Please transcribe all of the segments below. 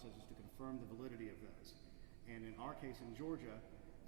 processes to confirm the validity of those. And in our case in Georgia,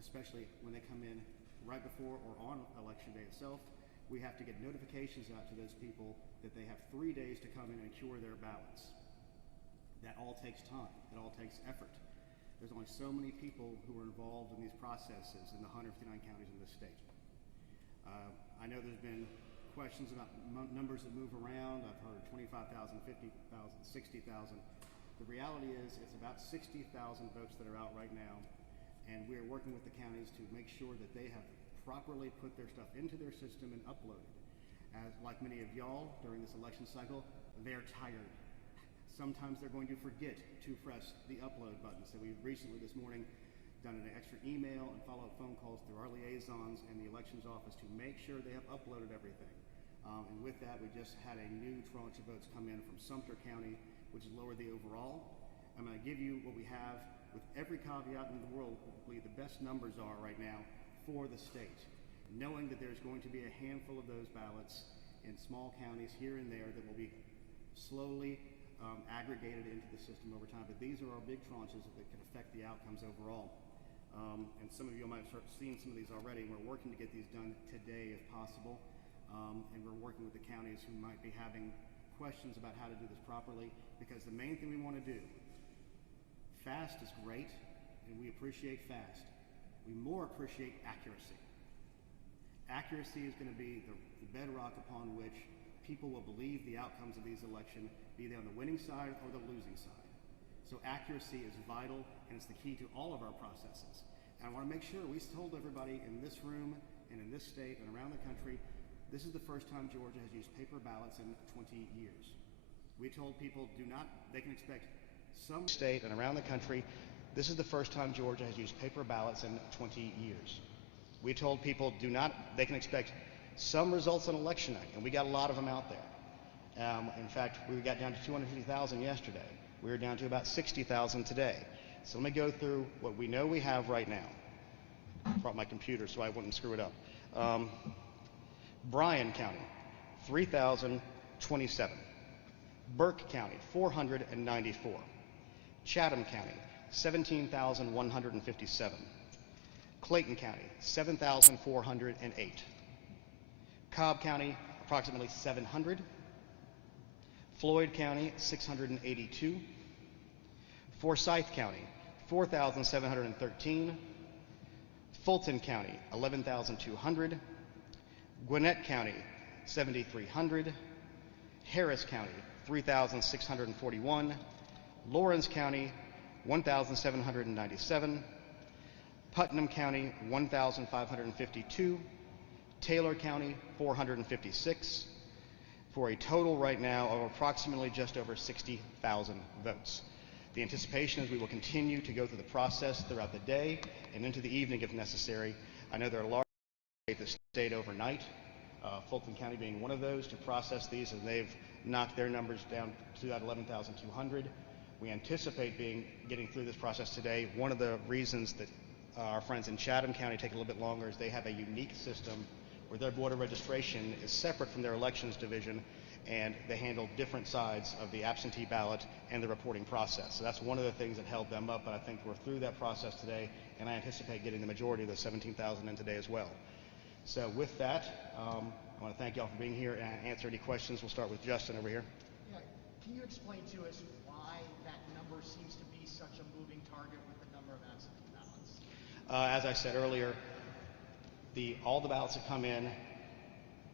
especially when they come in right before or on election day itself, we have to get notifications out to those people that they have 3 days to come in and cure their ballots. That all takes time. It all takes effort. There's only so many people who are involved in these processes in the 159 counties in this state. I know there's been questions about numbers that move around. I've heard 25,000, 50,000, 60,000. The reality is it's about 60,000 votes that are out right now, and we're working with the counties to make sure that they have properly put their stuff into their system and uploaded. As like many of y'all during this election cycle, they're tired. Sometimes they're going to forget to press the upload button. So we've recently this morning done an extra email and follow-up phone calls through our liaisons and the elections office to make sure they have uploaded everything. And with that, we just had a new tranche of votes come in from Sumter County, which has lowered the overall. I'm going to give you what we have with every caveat in the world, probably the best numbers are right now for the state, knowing that there's going to be a handful of those ballots in small counties here and there that will be slowly aggregated into the system over time. But these are our big tranches that can affect the outcomes overall. And some of you might have seen some of these already. We're working to get these done today if possible. And we're working with the counties who might be having questions about how to do this properly, because the main thing we want to do, fast is great, and we appreciate fast. We more appreciate accuracy. Accuracy is going to be the bedrock upon which people will believe the outcomes of these elections, be they on the winning side or the losing side. So accuracy is vital, and it's the key to all of our processes. And I want to make sure we told everybody in this room and in this state and around the country, this is the first time Georgia has used paper ballots in 20 years. We told people they can expect some state and around the country, this is the first time Georgia has used paper ballots in 20 years. We told people they can expect some results on election night, and we got a lot of them out there. In fact, we got down to 250,000 yesterday. We're down to about 60,000 today. So let me go through what we know we have right now. I brought my computer so I wouldn't screw it up. Bryan County, 3,027. Burke County, 494. Chatham County, 17,157. Clayton County, 7,408. Cobb County, approximately 700. Floyd County, 682. Forsyth County, 4,713. Fulton County, 11,200. Gwinnett County, 7,300. Harris County, 3,641. Lawrence County, 1,797. Putnam County, 1,552. Taylor County, 456, for a total right now of approximately just over 60,000 votes. The anticipation is we will continue to go through the process throughout the day and into the evening if necessary. I know there are large states that stayed overnight, Fulton County being one of those, to process these, and they've knocked their numbers down to about 11,200. We anticipate getting through this process today. One of the reasons that our friends in Chatham County take a little bit longer is they have a unique system where their voter registration is separate from their elections division, and they handle different sides of the absentee ballot and the reporting process. So that's one of the things that held them up, but I think we're through that process today, and I anticipate getting the majority of the 17,000 in today as well. So with that, I want to thank y'all for being here and answer any questions. We'll start with Justin over here. Yeah, can you explain to us why that number seems to be such a moving target with the number of absentee ballots? As I said earlier, all the ballots that come in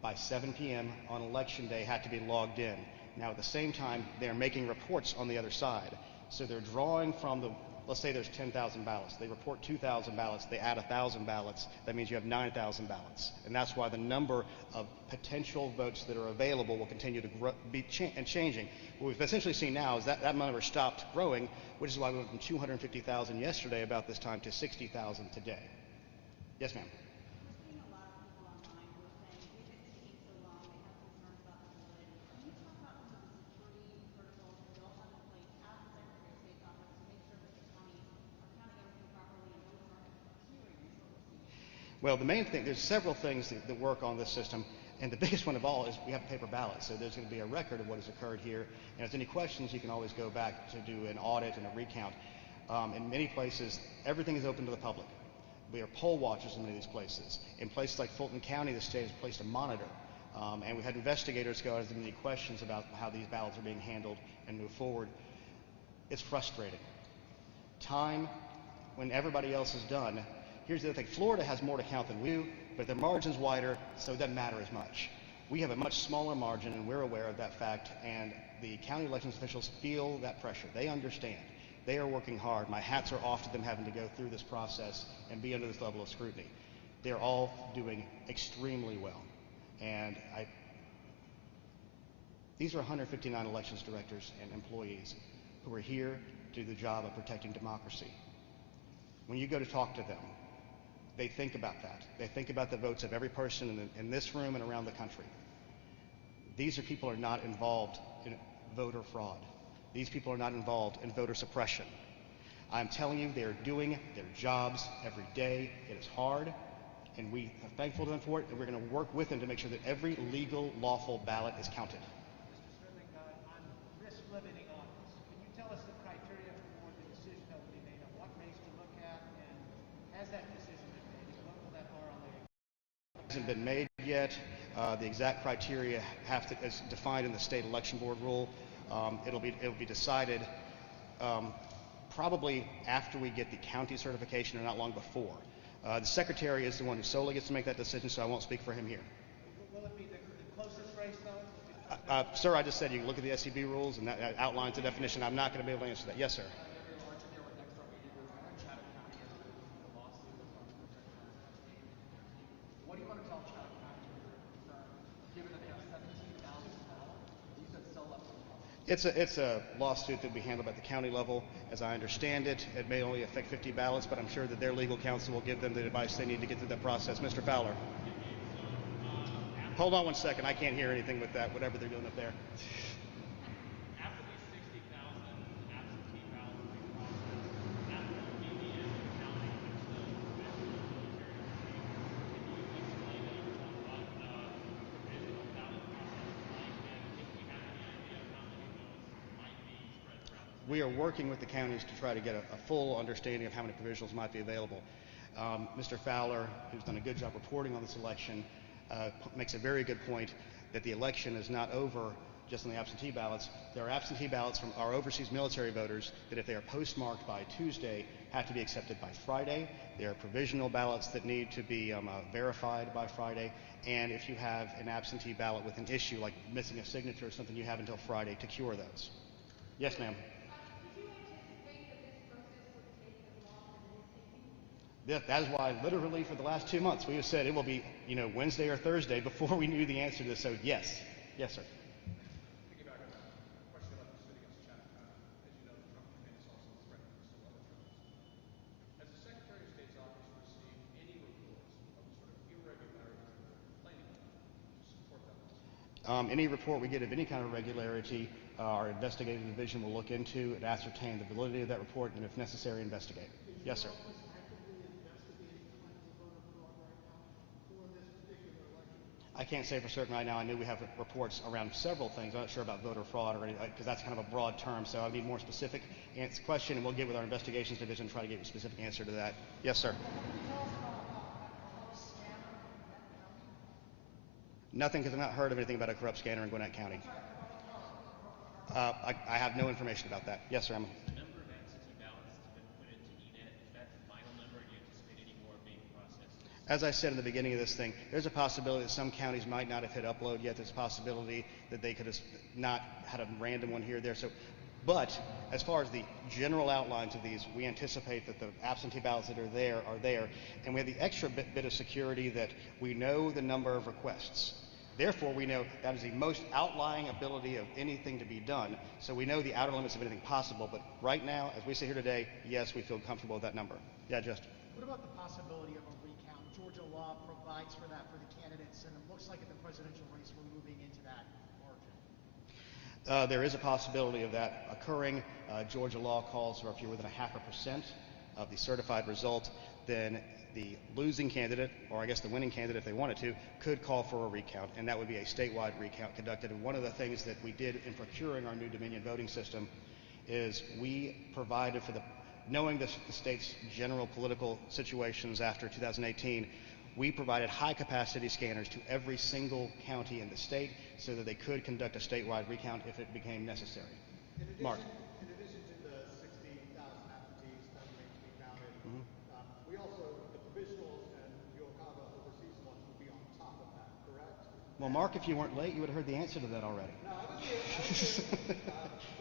by 7 p.m. on election day had to be logged in. Now at the same time, they're making reports on the other side. So they're drawing from let's say there's 10,000 ballots. They report 2,000 ballots. They add 1,000 ballots. That means you have 9,000 ballots. And that's why the number of potential votes that are available will continue to be changing. What we've essentially seen now is that number stopped growing, which is why we went from 250,000 yesterday about this time to 60,000 today. Yes, ma'am. Well, the main thing, there's several things that work on this system. And the biggest one of all is we have a paper ballot, so there's going to be a record of what has occurred here. And if there's any questions, you can always go back to do an audit and a recount. In many places, everything is open to the public. We are poll watchers in many of these places. In places like Fulton County, the state has placed a monitor. And we had investigators go out and many questions about how these ballots are being handled and move forward. It's frustrating. Time, when everybody else is done. Here's the other thing. Florida has more to count than we do, but their margin's wider, so it doesn't matter as much. We have a much smaller margin, and we're aware of that fact, and the county elections officials feel that pressure. They understand. They are working hard. My hats are off to them having to go through this process and be under this level of scrutiny. They're all doing extremely well. And these are 159 elections directors and employees who are here to do the job of protecting democracy. When you go to talk to them, they think about that. They think about the votes of every person in this room and around the country. These are people who are not involved in voter fraud. These people are not involved in voter suppression. I'm telling you, they are doing their jobs every day. It is hard, and we are thankful to them for it, and we're going to work with them to make sure that every legal, lawful ballot is counted. Mr. Sterling, on risk limiting audits, can you tell us the criteria for the decision that will be made on what race to look at, and has that decision been made? What will that RLA? It hasn't been made yet. The exact criteria is defined in the state election board rule. It'll be decided probably after we get the county certification, or not long before. The secretary is the one who solely gets to make that decision, so I won't speak for him here. Will it be the closest race, though? Sir, I just said you can look at the SCB rules, and that outlines the definition. I'm not going to be able to answer that. Yes, sir. What do you want to tell Chatham County when you're concerned, given that they have 17,000 ballots? You said so less than possible. It's a lawsuit that will be handled at the county level. As I understand it, it may only affect 50 ballots, but I'm sure that their legal counsel will give them the advice they need to get through that process. Mr. Fowler. Hold on one second. I can't hear anything with that, whatever they're doing up there. After these 60,000 absentee ballots are being processed, that won't be the end of counting. There's still provisional military receipts. Can you explain what provisional ballot process is like, and if we have any idea of how many of those might be spread throughout the state? We are working with the counties to try to get a full understanding of how many provisionals might be available. Mr. Fowler, who's done a good job reporting on this election, makes a very good point that the election is not over just on the absentee ballots. There are absentee ballots from our overseas military voters that, if they are postmarked by Tuesday, have to be accepted by Friday. There are provisional ballots that need to be verified by Friday. And if you have an absentee ballot with an issue, like missing a signature or something, you have until Friday to cure those. Yes, ma'am. Did you anticipate that this process would take as long as it is taking? That is why, literally, for the last 2 months, we have said it will be, Wednesday or Thursday before we knew the answer to this. So, yes. Yes, sir. Piggyback on that, a question about the city against Chatham County. As you know, the Trump campaign is also threatening to sue other counties. Has the Secretary of State's office received any reports of the sort of irregularities that they're complaining about to support that lawsuit? Any report we get of any kind of irregularity, our investigative division will look into and ascertain the validity of that report, and if necessary, investigate. Yes, sir. I can't say for certain right now. I know we have reports around several things. I'm not sure about voter fraud or anything, because that's kind of a broad term, so I need more specific question, and we'll get with our investigations division and try to get you a specific answer to that. Yes, sir. Can you tell us about a corrupt scanner in Gwinnett County? Nothing, because I've not heard of anything about a corrupt scanner in Gwinnett County. I have no information about that. Yes, sir, Emma. The number of absentee ballots that's been put into ENET, is that the final number, or do you anticipate any more being processed? As I said in the beginning of this thing, there's a possibility that some counties might not have hit upload yet. There's a possibility that they could have not had a random one here or there. But as far as the general outlines of these, we anticipate that the absentee ballots that are there, and we have the extra bit of security that we know the number of requests. Therefore, we know that is the most outlying ability of anything to be done. So we know the outer limits of anything possible. But right now, as we sit here today, yes, we feel comfortable with that number. Yeah, Justin. What about the possibility of a recount? Georgia law provides for that for the candidates, and it looks like in the presidential race we're moving into that margin. There is a possibility of that occurring. Georgia law calls for if you're within 0.5% of the certified result, then the losing candidate, or I guess the winning candidate if they wanted to, could call for a recount, and that would be a statewide recount conducted. And one of the things that we did in procuring our new Dominion voting system is we provided for knowing the state's general political situations after 2018, we provided high-capacity scanners to every single county in the state so that they could conduct a statewide recount if it became necessary. Mark. In addition to the 60,000 absentees that remain to be counted, we also, the provisionals and UOCAVA overseas ones will be on top of that, correct? Well, Mark, if you weren't late, you would have heard the answer to that already. No, I was here,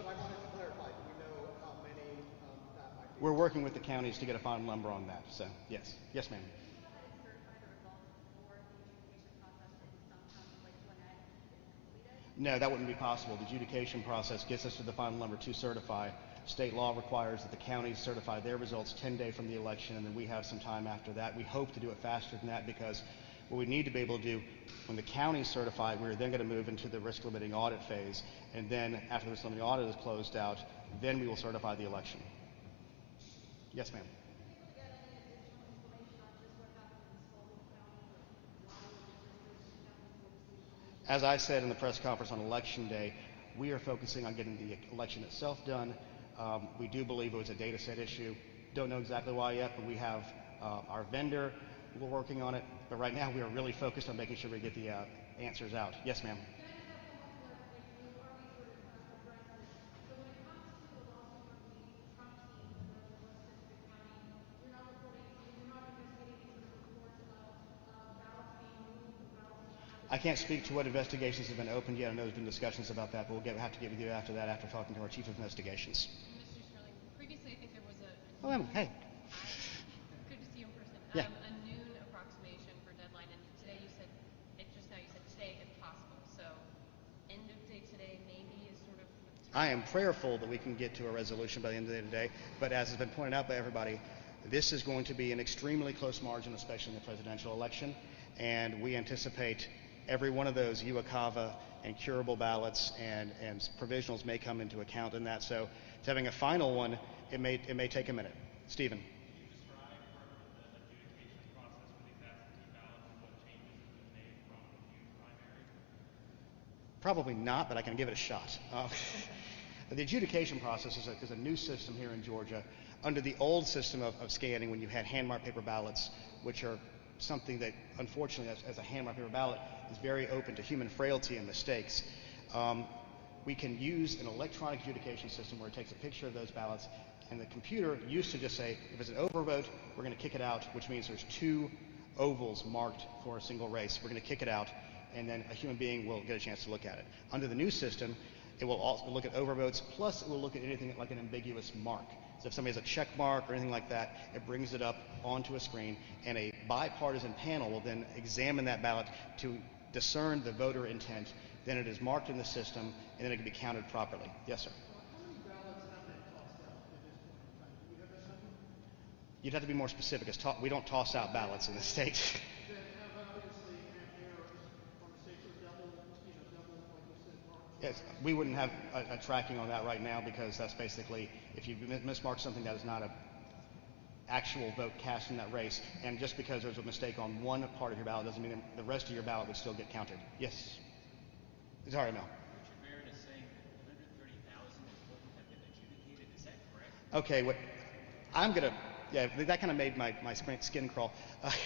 but I wanted to clarify. Do we know how many that might be? We're working with the counties to get a final number on that. So, yes. Yes, ma'am. Can you go ahead and certify the results before the adjudication process in some counties like Gwinnett is completed? No, that wouldn't be possible. The adjudication process gets us to the final number to certify. State law requires that the counties certify their results 10 days from the election, and then we have some time after that. We hope to do it faster than that because what we need to be able to do, when the counties certify, we're then going to move into the risk limiting audit phase, and then after the risk limiting audit is closed out, then we will certify the election. Yes, ma'am. Can we get any additional information on just what happened in Spalding County or why just those two counties will receive information? As I said in the press conference on Election Day, we are focusing on getting the election itself done. We do believe it was a data set issue. Don't know exactly why yet, but we have our vendor. We're working on it. But right now we are really focused on making sure we get the answers out. Yes, ma'am. Can I just have one more clarification? You've already sort of addressed this. So when it comes to the lawsuit from the Trump team in the specific county, you're not investigating any sort of reports of ballots being moved or ballots being counted? I can't speak to what investigations have been opened yet. I know there's been discussions about that, but have to get with you after that, after talking to our chief of investigations. Mr. Sterling, previously I think there was Oh, Emily, hey. good to see you in person. Yeah. A noon approximation for deadline, and today you said today if possible. So end of day today maybe is sort of. I am prayerful that we can get to a resolution by the end of the day today, but as has been pointed out by everybody, this is going to be an extremely close margin, especially in the presidential election, and we anticipate every one of those UOCAVA and curable ballots and provisionals may come into account in that. So having a final one, it may take a minute. Stephen. Can you describe further the adjudication process for these absentee ballots and what changes have been made from the June primary? Probably not, but I can give it a shot. The adjudication process is a new system here in Georgia. Under the old system of scanning, when you had hand-marked paper ballots, which are something that, unfortunately, as a hand-marked paper ballot, is very open to human frailty and mistakes. We can use an electronic adjudication system where it takes a picture of those ballots, and the computer used to just say, if it's an overvote, we're going to kick it out, which means there's 2 ovals marked for a single race. We're going to kick it out, and then a human being will get a chance to look at it. Under the new system, it will also look at overvotes, plus it will look at anything like an ambiguous mark. So if somebody has a check mark or anything like that, it brings it up onto a screen, and a bipartisan panel will then examine that ballot to discern the voter intent. Then it is marked in the system, and then it can be counted properly. Yes, sir. How many ballots have been tossed out at this point in time? Do we have that number? You'd have to be more specific. We don't toss out ballots in the state. That have obviously had errors or mistakes or double, like you said, marked. Yes, we wouldn't have a tracking on that right now because that's basically, if you mismark something that is not an actual vote cast in that race, and just because there's a mistake on one part of your ballot doesn't mean the rest of your ballot would still get counted. Yes. Sorry, Mel. Richard Barron is saying that 130,000 in total have been adjudicated. Is that correct? Okay, that kind of made my skin crawl.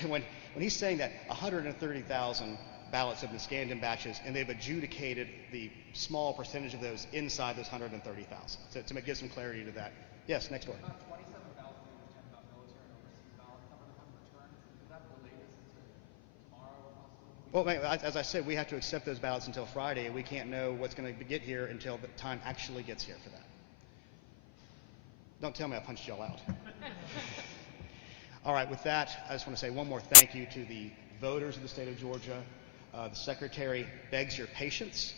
When he's saying that 130,000 ballots have been scanned in batches, and they've adjudicated the small percentage of those inside those 130,000. So to give some clarity to that. Yes, next door. About 27,000 we understand about military and overseas ballots. Some of them haven't returned. Does that delay this into tomorrow, possibly? Well, as I said, we have to accept those ballots until Friday, and we can't know what's going to get here until the time actually gets here for that. Don't tell me I punched y'all out. All right, with that, I just want to say one more thank you to the voters of the state of Georgia. The Secretary begs your patience.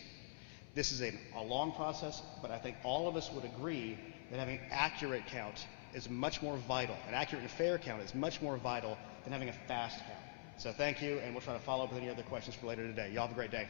This is a long process, but I think all of us would agree that having an accurate count is much more vital. An accurate and fair count is much more vital than having a fast count. So thank you, and we'll try to follow up with any other questions for later today. Y'all have a great day.